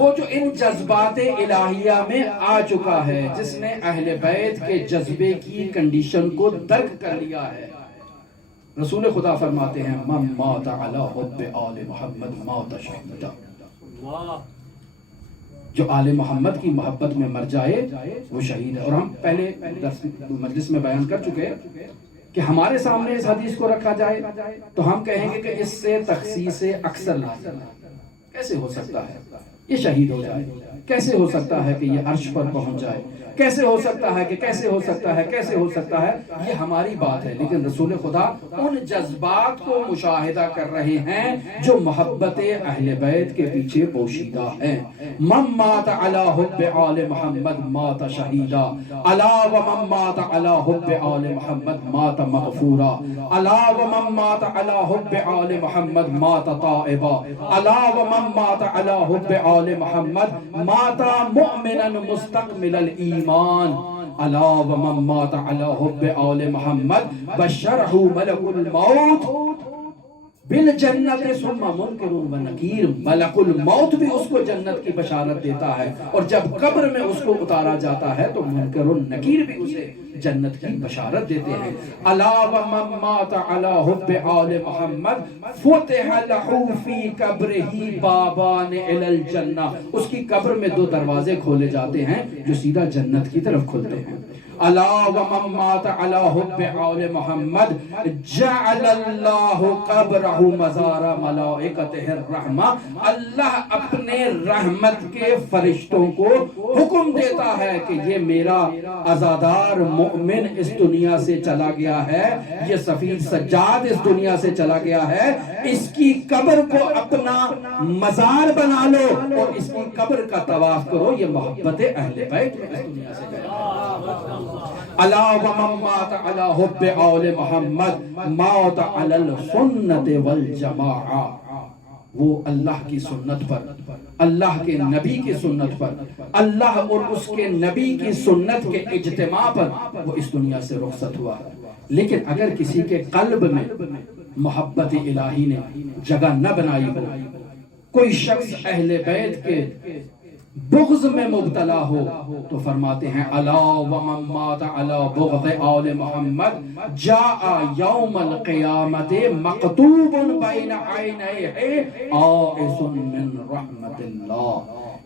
وہ جو ان جذبات الہیہ میں آ چکا ہے، جس نے اہل بیت کے جذبے کی کنڈیشن کو درک کر لیا ہے۔ رسول خدا فرماتے ہیں من مات علی حب آل محمد مات شہیدا، جو آل محمد کی محبت میں مر جائے وہ شہید ہے۔ اور ہم پہلے مجلس میں بیان کر چکے کہ ہمارے سامنے اس حدیث کو رکھا جائے تو ہم کہیں گے کہ اس سے تخصیص اکثر لازم ہے۔ کیسے ہو سکتا ہے یہ شہید ہو جائے؟ کیسے ہو سکتا ہے کہ یہ عرش پر پہنچ جائے؟ کیسے ہو سکتا ہے کہ کیسے ہو سکتا ہے کیسے ہو سکتا ہے؟ یہ ہماری بات ہے، لیکن رسول خدا ان جذبات کو مشاہدہ کر رہے ہیں جو محبت اہل بیت کے پیچھے پوشیدہ ہیں۔ من مات علی حب آل محمد مات شہیدا، الا ومن مات علی حب آل محمد مات مغفورا، الا ومن مات علی حب آل محمد مات تائبا، الا ومن مات علی حب آل محمد مات مؤمنا مستقمل الایمان، الا ومن مات علی حب آل محمد بشرہ ملک الموت بالجنت ثم منکر و نکیر۔ ملک الموت بھی اس کو جنت کی بشارت دیتا ہے، اور جب قبر میں اس کو اتارا جاتا ہے تو منکر و نکیر بھی اسے جنت کی بشارت دیتے ہیں۔ الا ومن مات علی حب آل محمد فتح لہ فی قبرہ بابان الی الجنہ، اس کی قبر میں دو دروازے کھولے جاتے ہیں جو سیدھا جنت کی طرف کھلتے ہیں۔ الا ومن مات علی حب آل محمد جعل اللہ قبرہ مزار ملائکتہ الرحمہ، اللہ اپنے رحمت کے فرشتوں کو حکم دیتا ہے کہ یہ میرا عزادار مؤمن اس دنیا سے چلا گیا ہے، یہ سفیر سجاد اس دنیا سے چلا گیا ہے، اس کی قبر کو اپنا مزار بنا لو اور اس کی قبر کا طواف کرو، یہ محبت اہل بیت اس دنیا سے گیا۔ الا ومن مات علی حب آل محمد مات علی السنت والجماعہ، وہ اللہ کی سنت پر، اللہ کے نبی کی سنت پر، اللہ اور اس کے نبی کی سنت کے اجتماع پر وہ اس دنیا سے رخصت ہوا۔ لیکن اگر کسی کے قلب میں محبت الہی نے جگہ نہ بنائی ہو، کوئی شخص اہل بیت کے بغض میں مبتلا ہو، تو فرماتے ہیں الا ومن مات علی بغض آل محمد جاء یوم القیامت مکتوب بین عینیہ آئس من رحمت اللہ،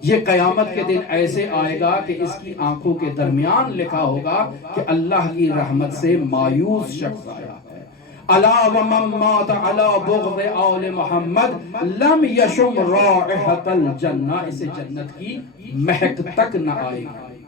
یہ قیامت کے دن ایسے آئے گا کہ اس کی آنکھوں کے درمیان لکھا ہوگا کہ اللہ کی رحمت سے مایوس شخص آیا ہے۔ الا ومن مات علی بغض آل محمد لم یشم رائحۃ الجنہ، اسے جنت کی مہک تک نہ آئے گی۔